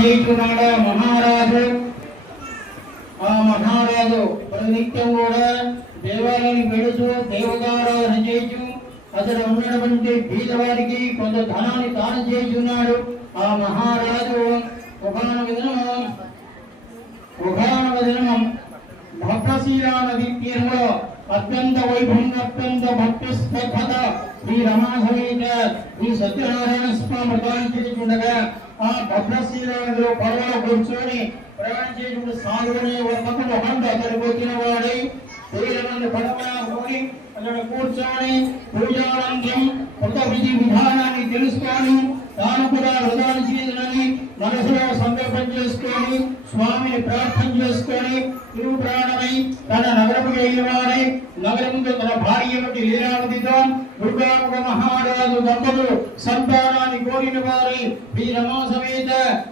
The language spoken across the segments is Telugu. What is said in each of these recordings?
చేస్తున్నాడు మహారాజు. ఆ మహారాజు ప్రతినిత్యం కూడా దేవాలయానికి వెళుతూ దేవతారాధన చేయు. అతడు ఉన్నటువంటి బీదవారికి కొంత ధనాన్ని దానం చేస్తున్నాడు. ఆ మహారాజు ఒకనొక దినం భక్తశీలా నది తీరంలో అత్యంత వైభవంగా అత్యంత భక్తిస్పర్ధత శ్రీ రమా సమేత శ్రీ సత్యనారాయణ స్వామి వ్రతాన్ని చేస్తుండగా ఆ భద్రశీల నదిలో పడవలో కూర్చొని ప్రయాణం చేసిన సాగునే వర్మకుడు అతడికి వచ్చిన వాడై శరీరమందు పడవని అతడు కూర్చొని పూజానందం కొత్త విధి విధానాన్ని తెలుసుకొని తాను కూడా వ్రతాన్ని చేయదని మనసులో సంకల్పం చేసుకొని స్వామిని ప్రార్థన చేసుకొని తిరుగు ప్రాణమై తన నగరము వెళ్ళినవాడై నగరముతో తన భార్య వంటి లీలావతితో దుర్గాముఖ మహారాజు దంపతులు సంతానాన్ని కోరిన వారై శ్రీ రమా సమేత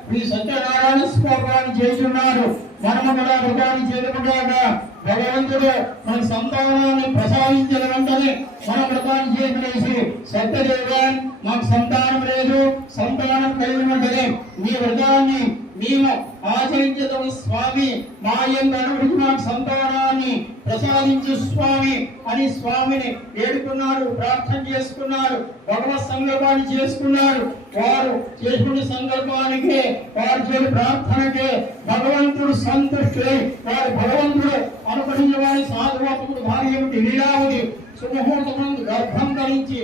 శ్రీ సత్యనారాయణ స్వామి చేస్తున్నారు. మనము కూడా వ్రతాన్ని చేయకుండా భగవంతుడు మన సంతానాన్ని ప్రసాదించిన వెంటనే మన వ్రతాన్ని చేసి సత్యదేవాన్ మాకు సంతానం లేదు, సంతానం కలిగిన వెంటనే మీ వ్రతాన్ని మేము ఆచరించదం స్వామి, మా యొక్క అనుభూతి మాకు సంతానాన్ని ప్రసాదించు స్వామి అని స్వామిని వేడుకున్నారు, ప్రార్థన చేసుకున్నారు, భగవత్ సంకల్పాన్ని చేసుకున్నారు. వారు చేసుకున్న సంకల్పానికి వారు చేసిన ప్రార్థనకే భగవంతుడు సంతుష్టుడై వారు భగవంతుడు అనుగ్రహించిన వారి సాధువాత్ముడు భార్య లీలావతి శుభముహూర్తమునందు గర్భం ధరించి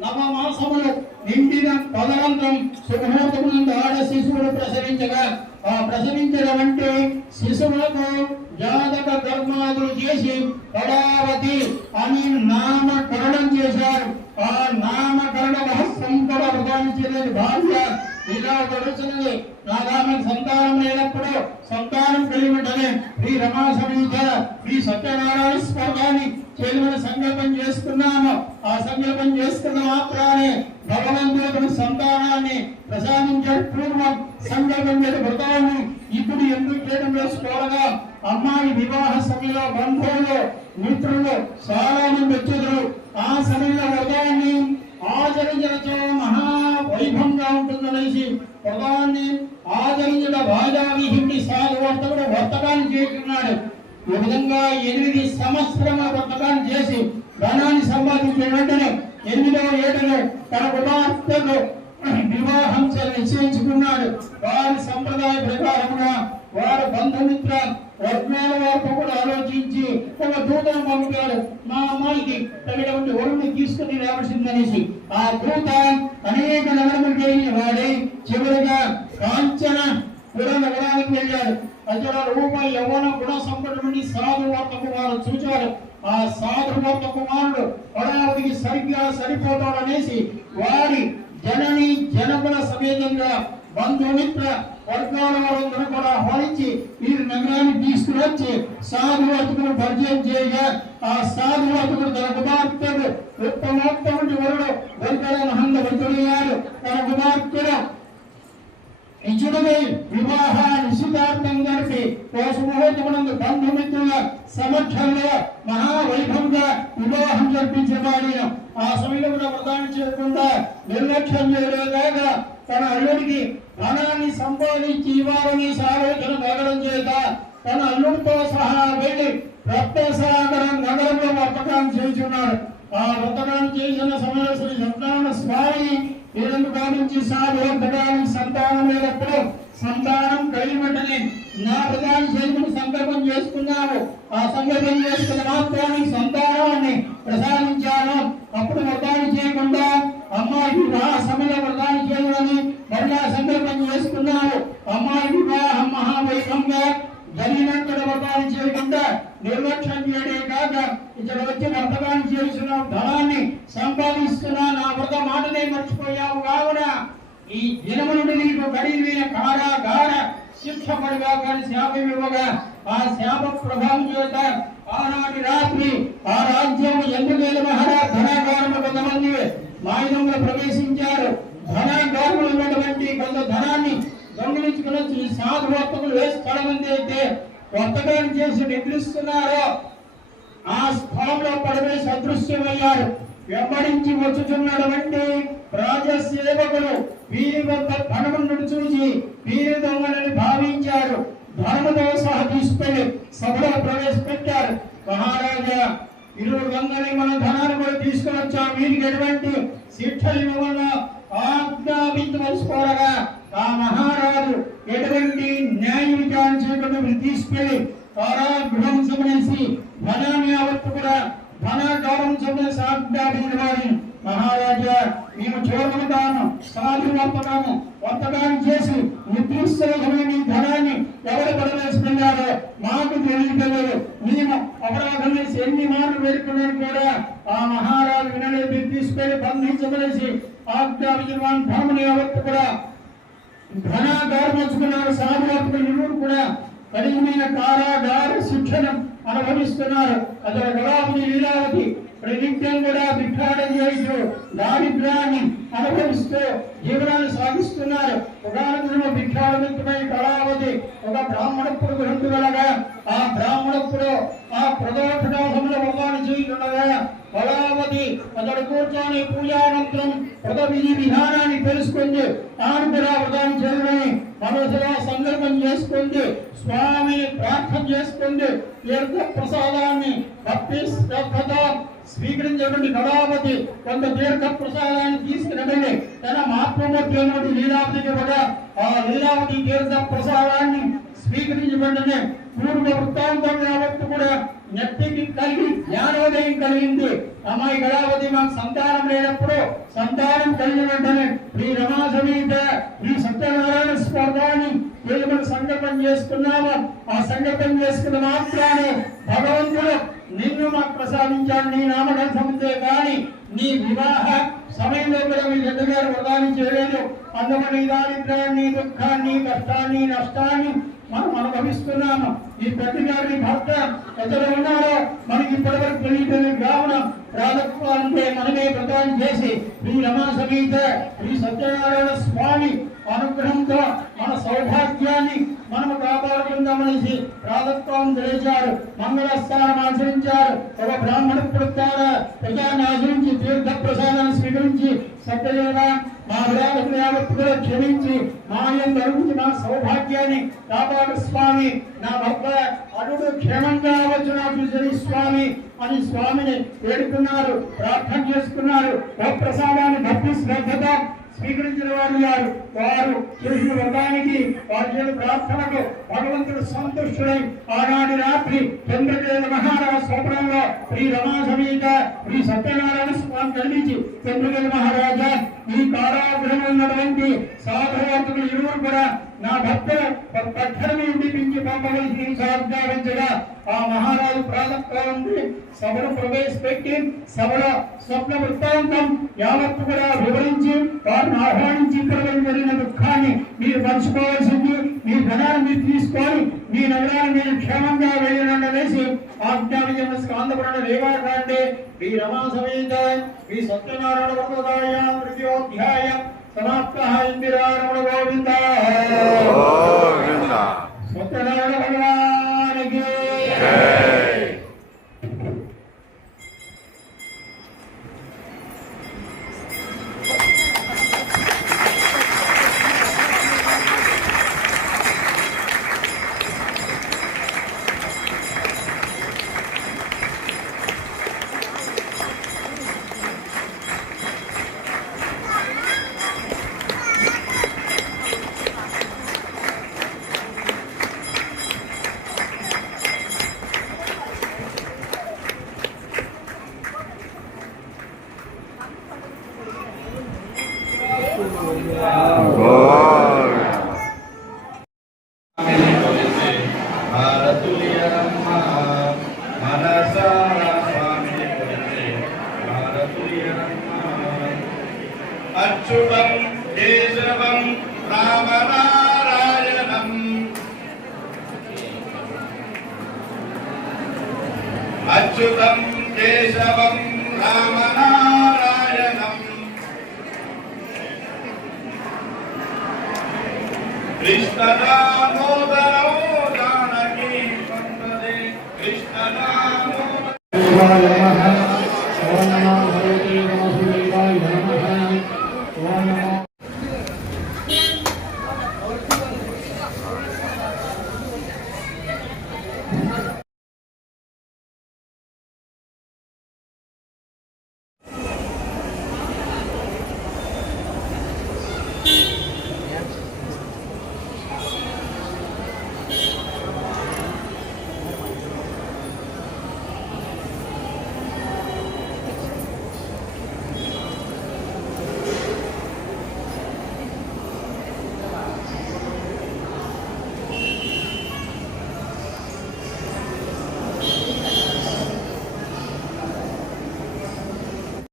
నవమాసములు నిండిన తదనంతరం శుభముహూర్తమునందు ఆడ శిశువులు ప్రసరించగా ఆ ప్రసరించడం అంటే శిశువులకు జాతక కర్మాదులు చేసి కళావతి అని నామకరణం చేశారు. ఆ నామకరణ రహస్యం కూడా వ్రతాన్ని చేయలేని భార్య ఇలా గడుచున్నది. నాదామె సంతానం లేనప్పుడు సంతానం కలిగిననే శ్రీ రమా సమేత శ్రీ సత్యనారాయణ స్వామిని చేయమని సంకల్పం చేసుకున్నాము. ఆ సంకల్పం చేసుకున్న మాత్రాన్ని భగవంతుడు సంతానాన్ని ప్రసాదించే పూర్వం సంకల్పం చేసిన వ్రతాన్ని ఇప్పుడు ఎందుకు చేయడం చేసుకోవాలగా అమ్మాయి వివాహ సమయంలో బంధువులు మిత్రులు చాలా మంది వచ్చారు. ఆ సమయంలో వ్రతాన్ని ఆచరించడంతో మహావైభవంగా ఉంటుందనేసి వ్రతాన్ని ఆచరించడం వాయిదావిహిండి సాధువర్తకుడు వర్తకాన్ని చేస్తున్నాడు. ఈ విధంగా 8 సంవత్సరముల వర్తకాన్ని చేసి ధనాన్ని సంపాదించిన వెంటనే 8వ ఏటలో తన కుమార్తెను వివాహం నిశ్చయించుకున్నాడు. వారి సంప్రదాయ ప్రకారంగా వారి బంధుమిత్ర వర్గాల వారితో కూడా ఆలోచించి ఒక దూతను పంపాడు. మా అమ్మాయికి తగినటువంటి వరుణ్ణి తీసుకుని రావాల్సిందనేసి ఆ దూత అనేక నగరములకు వెళ్ళిన వాడే చివరిగా కాంచన కూడా నగరానికి వెళ్ళాడు. అతడు రూపాయి యవ్వన గుణ సంపన్నుడి సాధువర్త కుమారుడు చూచాడు. ఆ సాధువర్త కుమారుడు పడావతికి సరిగ్గా సరిపోతాడనేసి వారి జనని జనకుల సమేతంగా బంధుమిత్ర వర్గాల వారందరూ కూడా ఆహ్వానించి వీరి నగరాన్ని తీసుకువచ్చి సాధువర్తకును పరిచయం చేయగా ఆ సాధువర్తకుడు తన కుమార్తెడు ఉత్తమోత్తముడి వరుడు వెంకట మహందవర్తుడయ్యాడు. తన కుమార్తెను ఇచ్చుడమై వివాహ నిశ్చితార్థం జరిపి కోసముహూర్తమునందు బంధుమిత్రుల సమక్షంలో మహావైభవంగా వివాహం జరిపించబడి ఆ సమయంలో కూడా వ్రతాన్ని చేయకుండా నిర్లక్ష్యం చేయలేగా తన అల్లుడికి ధనాన్ని సంపాదించి ఇవ్వాలని సాలోచన నగరం చేత తన అల్లుడితో సహా వెళ్ళి రక్తసాగరం నగరంలో వర్తకాన్ని చేస్తున్నాడు. ఆ వర్తకాన్ని చేసిన సమయంలో శ్రీ సత్యనారాయణ స్వామి వీళ్ళను గావించి సాధువర్తకానికి సంతానం లేనప్పుడు సంతానం కలిగిన వెంటనే నా వ్రతాన్ని చేయమని సంకల్పం చేసుకున్నాను. ఆ సంకల్పం చేసుకున్న మాత్రానికి సంతానాన్ని ప్రసాదించాను. అప్పుడు వ్రతాన్ని చేయకుండా అమ్మాయి వివాహ సమయంలో వ్రతాన్ని చేయమని మరలా సంకల్పం చేసుకున్నాను. అమ్మాయి వివాహం మహావైభవంగా జరిగినక్కడ వ్రతాన్ని చేయకుండా నిర్లక్ష్యం చేయడే కాక ఇక్కడ వచ్చి వర్తకాన్ని చేసిన ధనాన్ని సంపాదిస్తున్నా నా వ్రత మాటనే మర్చిపోయావు కావున ఈ దినము నుండి నీకు గడివిన కారాగార శిక్ష పడిగా కానీ శాపం ఇవ్వగా ఆ శాప ప్రభావం చేత ఆనాటి రాత్రి ఆ రాజ్యం ఎందుకు మహారాజ్ ధనాగారంలో కొంతమంది మాయుధంలో ప్రవేశించారు. ధనాగారులు ఉన్నటువంటి కొంత ధనాన్ని దొంగిలించుకుని వచ్చి సాధువర్తకులు వేసి పడమంది అయితే వర్తకాన్ని చేసి నిద్రిస్తున్నారో ఆ స్థలంలో పడిపోయి సదృశ్యమయ్యారు. వెంబడించి వచ్చుచున్నటువంటి రాజసేవకులు వీరి వద్ద ధనమును చూసి వీరి దొంగలని భావించారు. ధనముతో సహా తీసుకొని సభలో ప్రవేశపెట్టారు. మహారాజా, ఇరువురు దొంగని మన ధనాన్ని కూడా తీసుకొని వచ్చాం, వీరికి ఎటువంటి శిక్షలు ఇవ్వకుండా ఆజ్ఞాపించవలసుకోరగా ఆ మహారాజు ఎటువంటి న్యాయ విచారణ చేయకుండా తీసుకెళ్లి కారాగృహం సమనేసి ధనాన్ని యావత్తు కూడా ధనాగారం సమనేసి ఆజ్ఞాపించిన వారిని, మహారాజా మేము చూడగలుగుతాము, సాధు వర్తకాన్ని చేసి నిద్రిస్తున్న ధనాన్ని ఎవరు పడవేసుకున్నారో మాకు తెలియలేదు. మేము అపరాధం చేసి ఎన్ని మాటలు వేడుకున్నాను కూడా ఆ మహారాజు వినలేదు. తీసుకెళ్లి బంధించమనేసి ఆజ్ఞాపించిన వారిని ధనముని యావత్తు కూడా ధనాగారం వచ్చుకున్నారు. సాధు వర్తకులు కూడా కఠినమైన కారాగార శిక్షణ అనుభవిస్తున్నారు. అతడు గలావతి లీలావతి ప్రతిజ్ఞం కూడా భిక్షాటం చేస్తూ దారిద్ర్యాన్ని అనుభవిస్తూ జీవనాన్ని సాగిస్తున్నారు. ఉదాహరణలో భిక్షాటమిత్రమై కళావతి ఒక బ్రాహ్మణప్పుడు గ్రంథులగా ఆ బ్రాహ్మణప్పుడు ఆ ప్రదోషంలో వ్రతాన్ని చేయుతుండగా కళావతి అతడు కూర్చొని పూజానంతరం వ్రత విధి విధానాన్ని తెలుసుకుంది. తాను కూడా వ్రతాన్ని చదువుని మనసులో సంకల్పం చేసుకుంది, స్వామిని ప్రార్థన చేసుకుంది. తీర్థ ప్రసాదాన్ని భక్తి శ్రద్ధతో స్వీకరించినటువంటి కళావతి కొంత తీర్థ ప్రసాదాన్ని తీసుకుని తన మహాత్మూర్తి లీలావతికి కూడా ఆ లీలావతి తీర్థ ప్రసాదాన్ని స్వీకరించబడినే పూర్వ వృత్తాంతం యావత్తు కూడా నెత్తికి కలిగి జ్ఞానోదయం కలిగింది. అమ్మాయి కళావతి మాకు సంతానం లేనప్పుడు సంతానం కలిగిన వెంటనే శ్రీ రమా సమేత శ్రీ సత్యనారాయణ స్వర్గాన్ని మనం సంకల్పం చేసుకున్నాము. ఆ సంకల్పం చేసుకున్న మాత్రాన్ని భగవంతుడు నిన్ను మాకు ప్రసాదించాడు. నీ నామకంటే కానీ నీ వివాహ సమయంలో కూడా మీ దగ్గర వ్రతాన్ని చేయలేదు. అందుకని దారిద్ర్యాన్ని, దుఃఖాన్ని, కష్టాన్ని, నష్టాన్ని మనం అనుభవిస్తున్నాము. ఈ ప్రతి గారిని భర్త ఎక్కడ ఉన్నారో మనకి ఇప్పటివరకు తెలియదు కావున ప్రారంభంటే మనమే వ్రతాన్ని చేసి శ్రీ రమా సమేత శ్రీ సత్యనారాయణ స్వామి అనుగ్రహంతో మన సౌభాగ్యాన్ని మనము కాపాడుకుందామనేసి ప్రారంభం తెలిచారు. మంగళస్థానం ఆచరించారు. ఒక బ్రాహ్మణుడు ద్వారా ప్రజాన్ని ఆచరించి తీర్థ ప్రసాదాన్ని స్వీకరించి సత్యదేవ మా విరాధకులు యావత్తుగా క్షమించి మా యొక్క మా సౌభాగ్యాన్ని కాపాడు స్వామి, నా భర్త అడుగు క్షేమంగా వచ్చు నాకు స్వామి అని స్వామిని వేడుకున్నారు, ప్రార్థన చేసుకున్నారు. ప్రసాదాన్ని భక్తి శ్రద్ధతో స్వీకరించిన వారు చేసిన వ్రతానికి వారి చేసిన ప్రార్థనకు భగవంతుడు సంతుష్టుడై ఆనాటి రాత్రి చంద్రకేల మహారాజు స్వప్నంలో శ్రీ రమా సమేత శ్రీ సత్యనారాయణ స్వామి కనిపించి, చంద్రకేల మహారాజా ఈ కారాగృహంలో ఉన్నటువంటి సాధువర్తకులు ఇరువురు కూడా నా భక్త పట్టణం ఇంటిపించి పంపవలసి ఆజ్ఞాపించగా ఆ మహారాజు ప్రారంభం సభను ప్రవేశపెట్టి సభలో స్వప్న వృత్తాంతం యావత్తు కూడా వివరించి వారిని ఆహ్వానించి ఇక్కడ జరిగిన దుఃఖాన్ని మీరు పంచుకోవాల్సింది, మీ ధనాన్ని మీరు తీసుకొని మీ నగరాన్ని మీరు క్షేమంగా వెళ్ళినండి వేసి ఆజ్ఞాపించిన స్కాందపురాణ రేవాకాండే శ్రీ రమా సమేత శ్రీ సత్యనారాయణ వ్రతదాయ తృతీయోధ్యాయ సమాప్త. ఇందిరారమణ గోవింద సత్యనారాయణ భగవానికి అచ్యుతం కేశవం రామనారాయణం అచ్యుతం కేశవం రామనారాయణం కృష్ణదామోదరో జానకీ వందే కృష్ణదామోదర భగవతే నమః